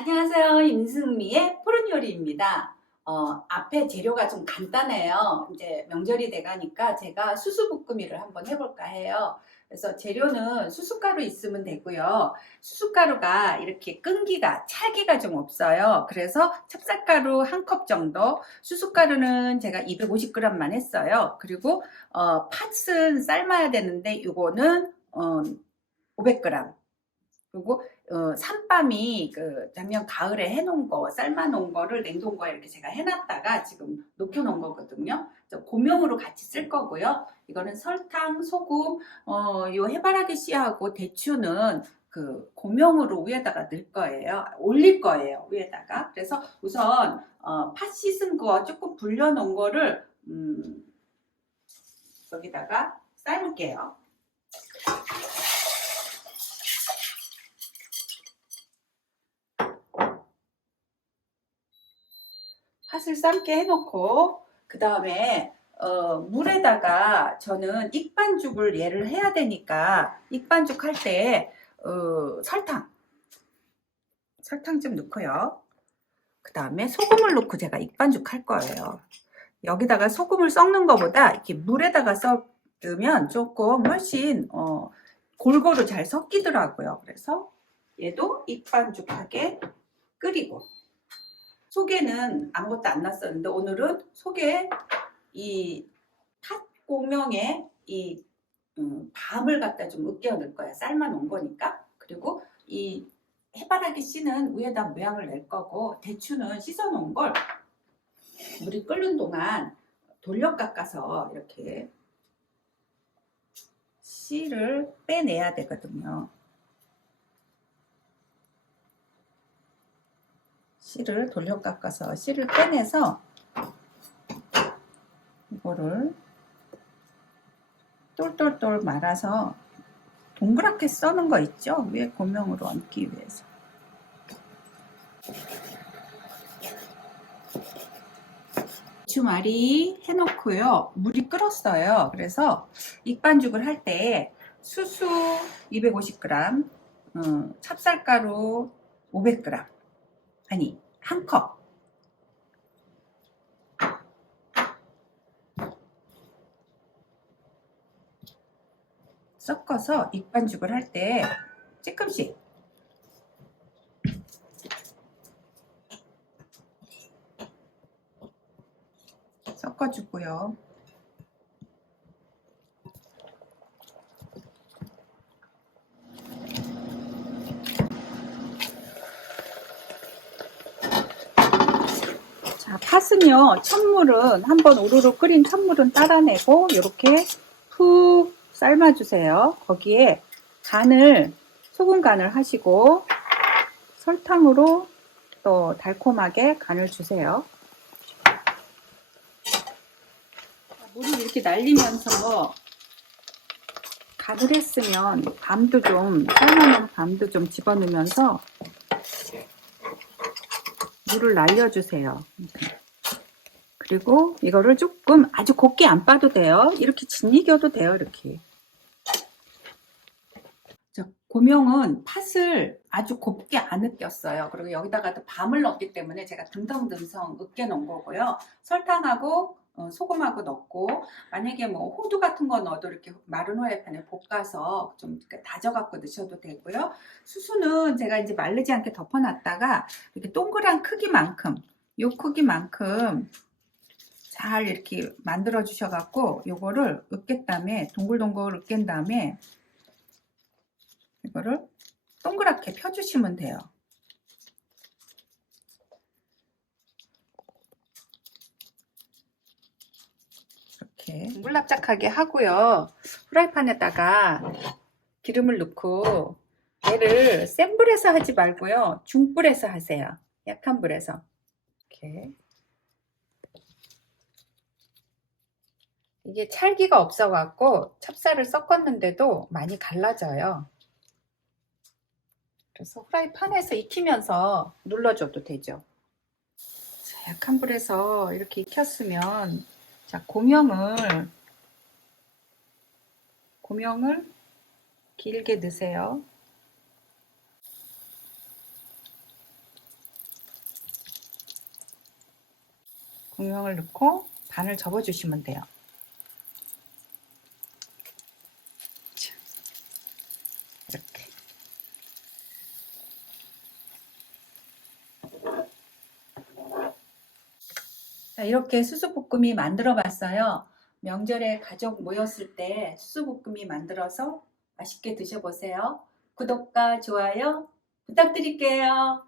안녕하세요. 임승미의 푸른 요리입니다. 어, 앞에 재료가 좀 간단해요. 이제 명절이 돼가니까 제가 수수부꾸미를 한번 해볼까 해요. 그래서 재료는 수숫가루 있으면 되고요. 수숫가루가 이렇게 끈기가, 찰기가 좀 없어요. 그래서 찹쌀가루 한 컵 정도, 수숫가루는 제가 250g만 했어요. 그리고 어, 팥은 삶아야 되는데 이거는 어, 500g. 그리고 어, 산밤이 그 작년 가을에 해놓은 거 삶아놓은 거를 냉동고에 이렇게 제가 해놨다가 지금 녹여놓은 거거든요. 고명으로 같이 쓸 거고요. 이거는 설탕, 소금, 어, 요 해바라기 씨하고 대추는 그 고명으로 위에다가 넣을 거예요. 올릴 거예요. 위에다가. 그래서 우선 어, 팥 씻은 거 조금 불려놓은 거를 음, 여기다가 삶을게요. 팥을 삶게 해놓고 그 다음에 어, 물에다가 저는 익반죽을 얘를 해야 되니까 익반죽 할때 어, 설탕 설탕 좀 넣고요. 그 다음에 소금을 넣고 제가 익반죽 할 거예요. 여기다가 소금을 섞는 것보다 이렇게 물에다가 섞으면 조금 훨씬 어, 골고루 잘 섞이더라고요. 그래서 얘도 익반죽하게 끓이고 속에는 아무것도 안 났었는데 오늘은 속에 이 팥고명에 이 음, 밤을 갖다 좀 으깨어 넣을 거야. 삶아 놓은 거니까. 그리고 이 해바라기 씨는 위에다 모양을 낼 거고 대추는 씻어 놓은 걸 물이 끓는 동안 돌려 깎아서 이렇게 씨를 빼내야 되거든요. 씨를 돌려 깎아서 씨를 빼내서 이거를 똘똘똘 말아서 동그랗게 써는 거 있죠? 위에 고명으로 얹기 위해서. 주말이 해놓고요. 물이 끓었어요. 그래서 익반죽을 할 때 수수 250g, 음, 찹쌀가루 500g, 아니 한 컵. 섞어서 익반죽을 할 때 조금씩 섞어주고요. 자, 팥은요, 찬물은 한번 우르르 끓인 찬물은 따라내고 이렇게 푹 삶아주세요. 거기에 간을 소금 간을 하시고 설탕으로 또 달콤하게 간을 주세요. 물이 이렇게 날리면서 간을 했으면 밤도 좀 삶아놓은 밤도 좀 집어넣으면서 물을 날려주세요. 그리고 이거를 조금 아주 곱게 안 빠도 돼요. 이렇게 짓이겨도 돼요. 이렇게. 자, 고명은 팥을 아주 곱게 안 으꼈어요. 그리고 여기다가 또 밤을 넣기 때문에 제가 듬성듬성 으깨 놓은 거고요. 설탕하고 어, 소금하고 넣고 만약에 뭐 호두 같은 거 넣어도 이렇게 마른 후라이팬에 볶아서 좀 다져갖고 넣으셔도 되고요. 수수는 제가 이제 마르지 않게 덮어놨다가 이렇게 동그란 크기만큼 요 크기만큼 잘 이렇게 만들어 주셔갖고 요거를 으깬 다음에 동글동글 으깬 다음에 이거를 동그랗게 펴주시면 돼요. 이렇게 동글납작하게 하고요. 프라이팬에다가 기름을 넣고 얘를 센 불에서 하지 말고요. 중불에서 하세요. 약한 불에서. 이렇게. 이게 찰기가 없어갖고 찹쌀을 섞었는데도 많이 갈라져요. 그래서 후라이팬에서 익히면서 눌러줘도 되죠. 자, 약한 불에서 이렇게 익혔으면 자 고명을 고명을 길게 넣으세요. 고명을 넣고 반을 접어주시면 돼요. 자, 이렇게 수수볶음이 만들어 봤어요. 명절에 가족 모였을 때 수수볶음이 만들어서 맛있게 드셔보세요. 구독과 좋아요 부탁드릴게요.